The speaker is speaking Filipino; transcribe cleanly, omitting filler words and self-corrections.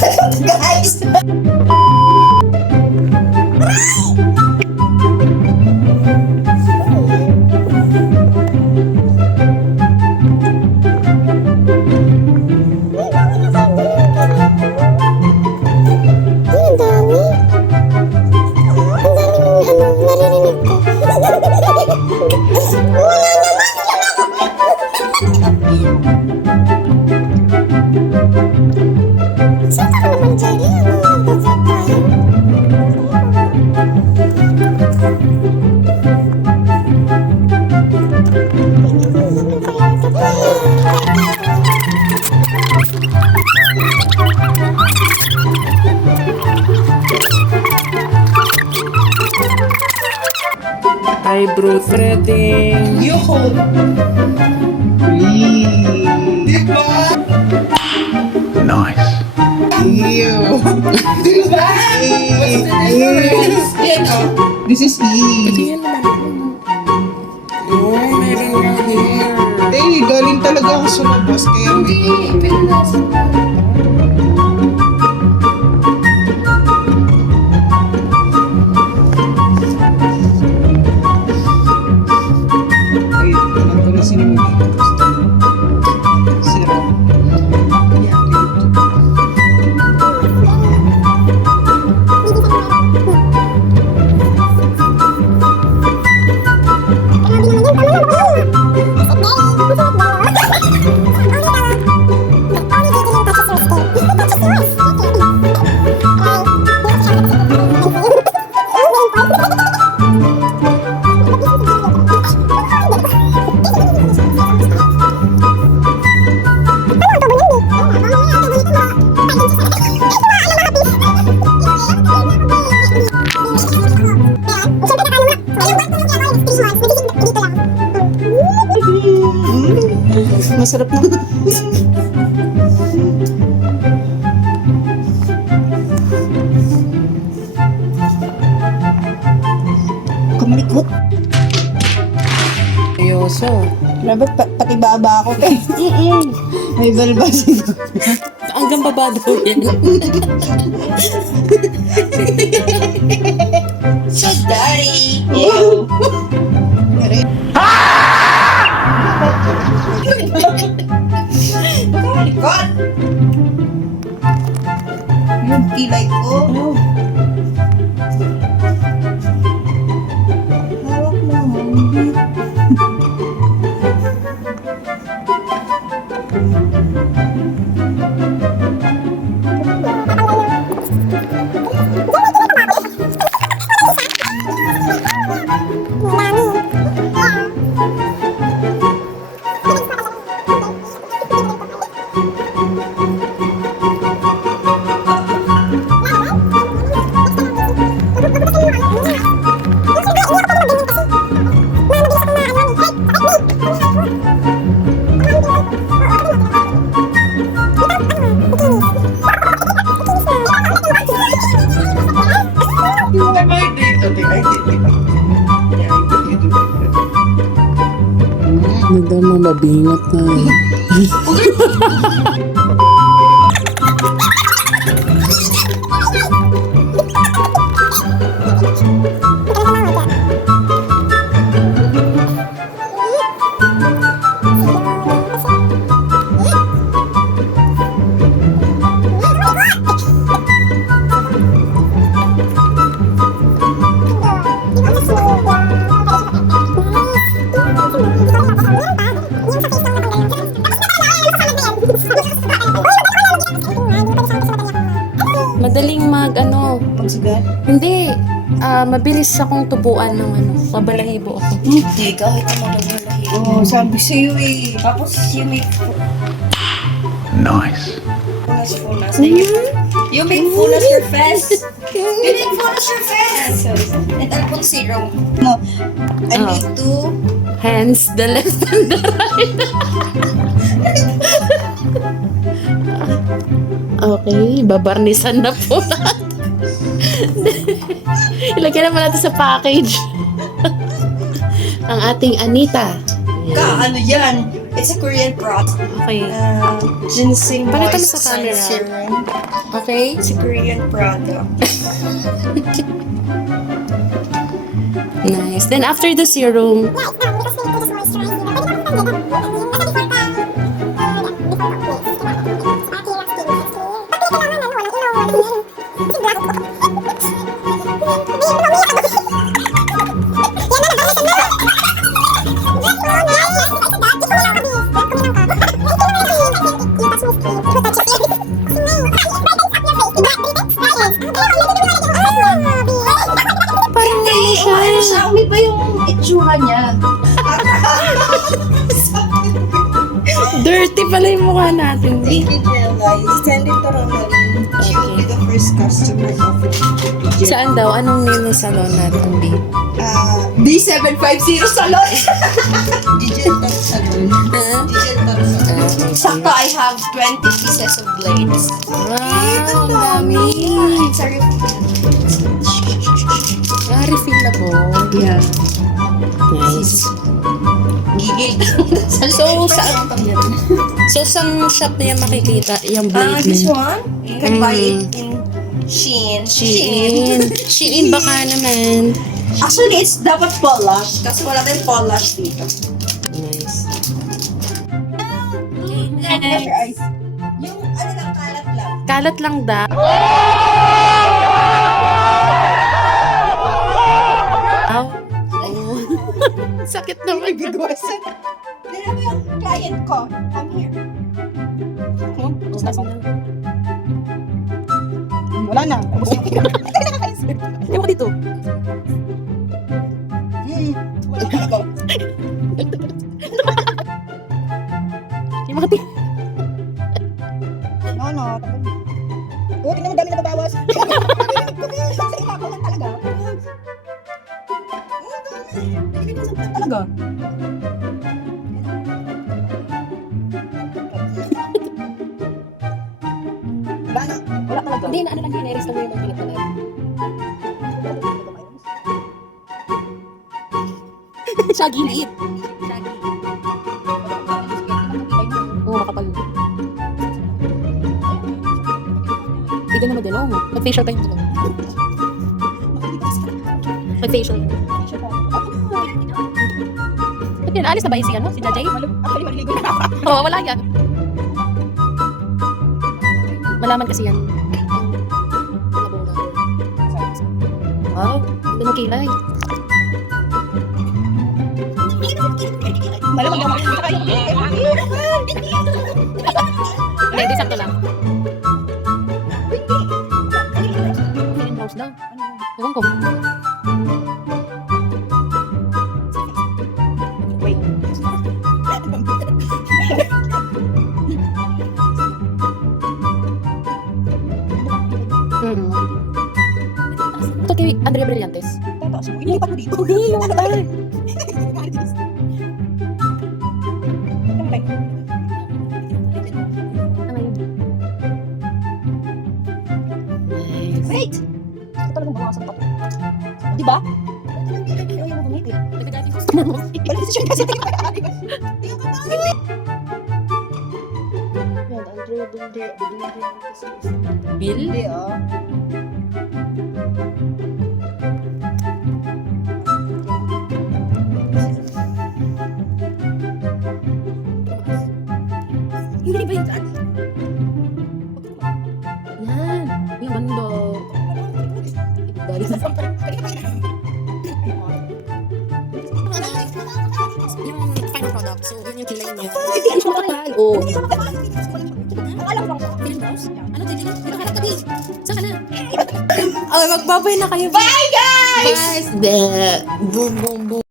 Guys! Eyebrow threading. You hold. Diba? Nice. Ew. Diba? What's the difference? Yan o. This is E. Yan naman. Oh, meron nga here. Eh, galing talaga ako sa labas. Kaya may... Ay, alam ko na sino mo dito. Zero. Yeah, dito. Masarap na. Kumalikot. Seryoso. Dapat pati baba ako. May balbasin. Hanggang baba daw yan. So dirty. Ew. Kumalikot. Yung kilay ko. Hawak mo. Madama mabingot na. Madaling Pagsugat? hindi. Mabilis akong tubuan ng mabalahibo ako. Hindi, kahit ang malalahi. Oo, sabi sa'yo eh. Tapos you make Nice. funas. You make funas your face. You make funas your face. And I'll put serum. No, I Oh. need to... Hands, the left and the right. Okay, babarnisan na po natin. Ilagyan naman natin sa package. Ang ating Anita. Ano yan? It's a Korean product. Okay. Ginseng Pakita mo Moist sa Sun camera. Serum. Okay. It's a Korean product. Nice. Then after the serum, parang ano siya. Ano siya? Umi pa yung itsura niya. Dirty pala yung mukha natin. Thank you, Jella. Send it to Romaline. She will be the first customer of Jella. Saan daw? Anong name ng salon natin, B? D750 Salon. Digital Salon. Digital Salon. Sakto, I have 20 pieces of blades. Wow, ang dami. It's a Refillable. Yeah. Nice. Gigil. So, saan shop niya makikita yung blade This niya? one, you can buy it in Shein. Shein baka naman. Actually, it's dapat polish kasi wala tayong polish dito. Nice. Close your eyes. Yung ano lang, kalat lang. Kalat lang da. Ow. Oh. Sakit naman. Gagwasan. Pero yung client ko, come here. Wala na. Ewan ko dito. Wala na ako. Yung mga ting... No. Oh, tingnan mo dami na babawas. Sa iba ko lang talaga. Talaga. Wala na. Wala talaga. Hindi na ano lang yun. Iris lang yung mga pinagpalag. Shaggy liit. Shaggy. Oo, makapal. Ito naman din, oh. Mag-facial tayo dito. Mag-facial. Ba't yun? Alis na ba yung si ano? Si Jajay? Actually, maliligo na ako. Oo, wala yan. Malaman kasi yan. Wow, hindi mo kilay. Malamang naman yung saka yung Hindi, di sakto lang. House daw. Ewan ko. Wait. Ito kay Andrea Brillantes. Tataas mo. Inilipat mo dito. Hindi, yung ano ba? Nice. Wait! Ito talagang bawasan pa to. Diba? Balik siya kasi tingin ka na. Bill? Hindi ah. Hindi ba yung dyan? Yan. Yung bando. Dali sa yung final product. So, yun yung kilay niya. Hindi siya makapal. Oo. Alam ko. Ano, dito ka na tabi. Saan ka na? Magbabay na kayo. Bye guys! Bye! Boom, boom, boom.